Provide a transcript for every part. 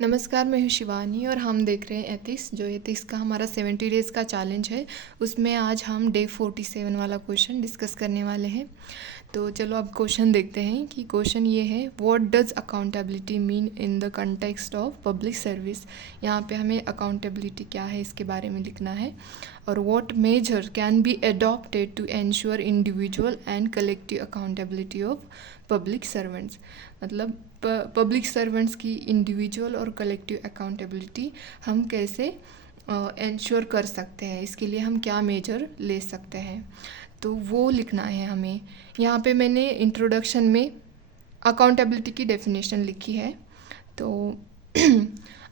नमस्कार, मैं हूँ शिवानी और हम देख रहे हैं एथिक्स। जो एथिक्स का हमारा 70 डेज़ का चैलेंज है, उसमें आज हम डे 47 वाला क्वेश्चन डिस्कस करने वाले हैं। तो चलो अब क्वेश्चन देखते हैं कि क्वेश्चन ये है, what does accountability mean in the context of public service. यहाँ पे हमें अकाउंटेबिलिटी क्या है इसके बारे में लिखना है। और what measure can be adopted to ensure individual and collective accountability of public servants. मतलब पब्लिक सर्वेंट्स की इंडिविजुअल और कलेक्टिव अकाउंटेबिलिटी हम कैसे इंश्योर कर सकते हैं, इसके लिए हम क्या मेजर ले सकते हैं, तो वो लिखना है हमें। यहाँ पे मैंने इंट्रोडक्शन में अकाउंटेबिलिटी की डेफिनेशन लिखी है। तो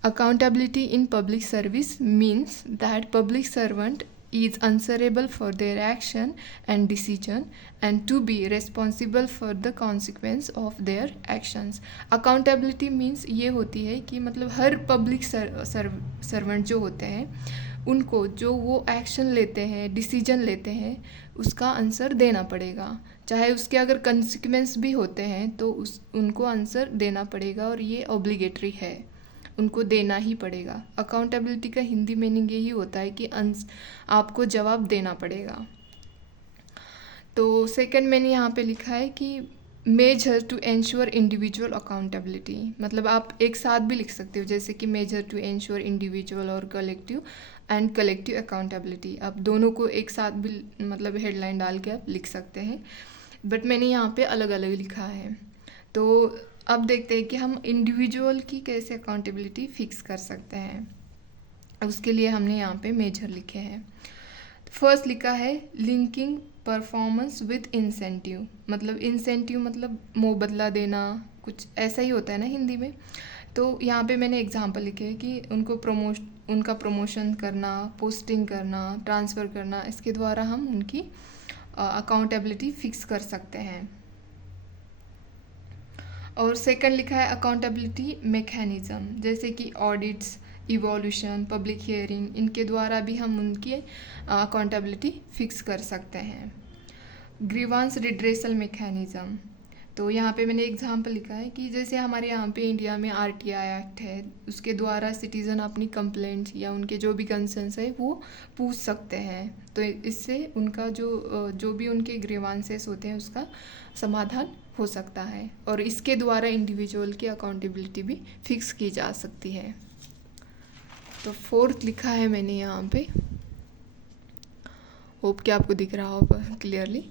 accountability in public service means that public servant is answerable for their action and decision and to be responsible for the consequence of their actions. Accountability means ये होती है कि मतलब हर पब्लिक सर्वेंट जो होते हैं उनको जो वो एक्शन लेते हैं, डिसीजन लेते हैं, उसका आंसर देना पड़ेगा। चाहे उसके अगर कंसिक्वेंस भी होते हैं तो उनको आंसर देना पड़ेगा और ये ऑब्लिगेटरी है, उनको देना ही पड़ेगा। अकाउंटेबिलिटी का हिंदी मीनिंग यही होता है कि आपको जवाब देना पड़ेगा। तो सेकंड मैंने यहाँ पे लिखा है कि major to ensure individual accountability, मतलब आप एक साथ भी लिख सकते हो, जैसे कि मेजर टू एंश्योर इंडिविजुअल और कलेक्टिव अकाउंटेबिलिटी। आप दोनों को एक साथ भी मतलब हेडलाइन डाल के आप लिख सकते हैं, बट मैंने यहाँ पे अलग अलग लिखा है। तो अब देखते हैं कि हम इंडिविजुअल की कैसे अकाउंटेबिलिटी फिक्स कर सकते हैं। उसके लिए हमने यहाँ पे मेजर लिखे हैं। फर्स्ट लिखा है लिंकिंग परफॉर्मेंस विद इंसेंटिव। मतलब इंसेंटिव मतलब मुबादला देना, कुछ ऐसा ही होता है ना हिंदी में। तो यहाँ पे मैंने एग्जांपल लिखे हैं कि उनका प्रमोशन करना, पोस्टिंग करना, ट्रांसफ़र करना, इसके द्वारा हम उनकी अकाउंटेबिलिटी फिक्स कर सकते हैं। और सेकंड लिखा है अकाउंटेबिलिटी मैकेनिज़्म, जैसे कि ऑडिट्स, इवोल्यूशन, पब्लिक हियरिंग, इनके द्वारा भी हम उनकी अकाउंटेबिलिटी फिक्स कर सकते हैं। ग्रीवांस रिड्रेसल मैकेनिज़्म, तो यहाँ पे मैंने एग्जांपल लिखा है कि जैसे हमारे यहाँ पे इंडिया में आरटीआई एक्ट है, उसके द्वारा सिटीज़न अपनी कंप्लेंट्स या उनके जो भी कंसर्न्स है वो पूछ सकते हैं। तो इससे उनका जो भी उनके ग्रीवांसेस होते हैं उसका समाधान हो सकता है, और इसके द्वारा इंडिविजुअल की अकाउंटेबिलिटी भी फिक्स की जा सकती है। तो फोर्थ लिखा है मैंने यहाँ पे, होप कि आपको दिख रहा होगा क्लियरली।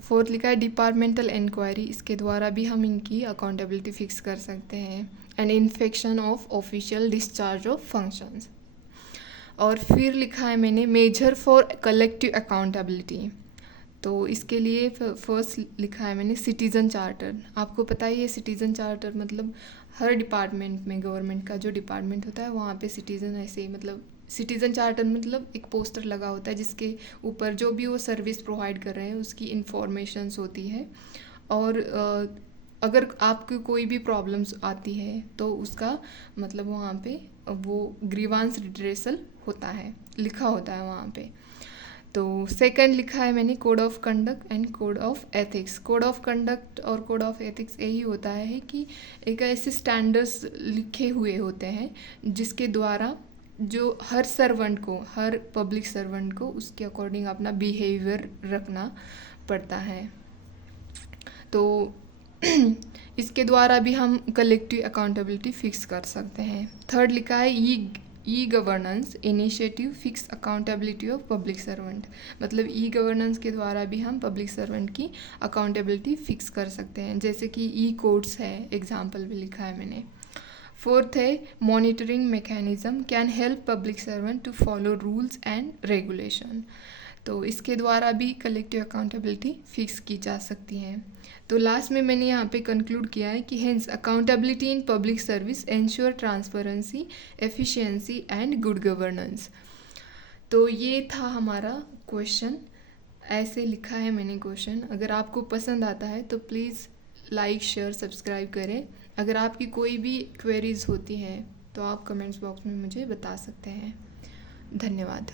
फोर्थ लिखा है डिपार्टमेंटल इंक्वायरी, इसके द्वारा भी हम इनकी अकाउंटेबिलिटी फिक्स कर सकते हैं। And infection of official discharge of functions. और फिर लिखा है मैंने मेजर फॉर कलेक्टिव अकाउंटेबिलिटी, तो इसके लिए फर्स्ट लिखा है मैंने सिटीज़न चार्टर। आपको पता है ये सिटीज़न चार्टर मतलब हर डिपार्टमेंट में, गवर्नमेंट का जो डिपार्टमेंट होता है वहाँ पे सिटीज़न ऐसे ही, मतलब सिटीज़न चार्टर मतलब एक पोस्टर लगा होता है जिसके ऊपर जो भी वो सर्विस प्रोवाइड कर रहे हैं उसकी इंफॉर्मेशंस होती है। और अगर आपको कोई भी प्रॉब्लम्स आती है तो उसका मतलब वहाँ पे वो ग्रीवांस रिड्रेसल होता है, लिखा होता है वहाँ पे। तो सेकंड लिखा है मैंने code of conduct and code of ethics. Code of conduct और कोड ऑफ एथिक्स यही होता है कि एक ऐसे स्टैंडर्ड्स लिखे हुए होते हैं जिसके द्वारा जो हर सर्वेंट को, हर पब्लिक सर्वेंट को उसके अकॉर्डिंग अपना बिहेवियर रखना पड़ता है। तो इसके द्वारा भी हम कलेक्टिव अकाउंटेबिलिटी फिक्स कर सकते हैं। थर्ड लिखा है e governance initiative fix accountability of public servant. मतलब ई गवर्नेंस के द्वारा भी हम पब्लिक सर्वेंट की अकाउंटेबिलिटी फिक्स कर सकते हैं, जैसे कि ई कोड्स है, एग्जाम्पल भी लिखा है मैंने। फोर्थ है monitoring mechanism can help public servant to follow rules and regulation. तो इसके द्वारा भी कलेक्टिव अकाउंटेबिलिटी फिक्स की जा सकती है। तो लास्ट में मैंने यहाँ पे कंक्लूड किया है कि hence accountability in public service ensure transparency, efficiency and good governance. तो ये था हमारा क्वेश्चन, ऐसे लिखा है मैंने क्वेश्चन। अगर आपको पसंद आता है तो प्लीज़ लाइक, शेयर, सब्सक्राइब करें। अगर आपकी कोई भी क्वेरीज होती हैं तो आप कमेंट्स बॉक्स में मुझे बता सकते हैं। धन्यवाद।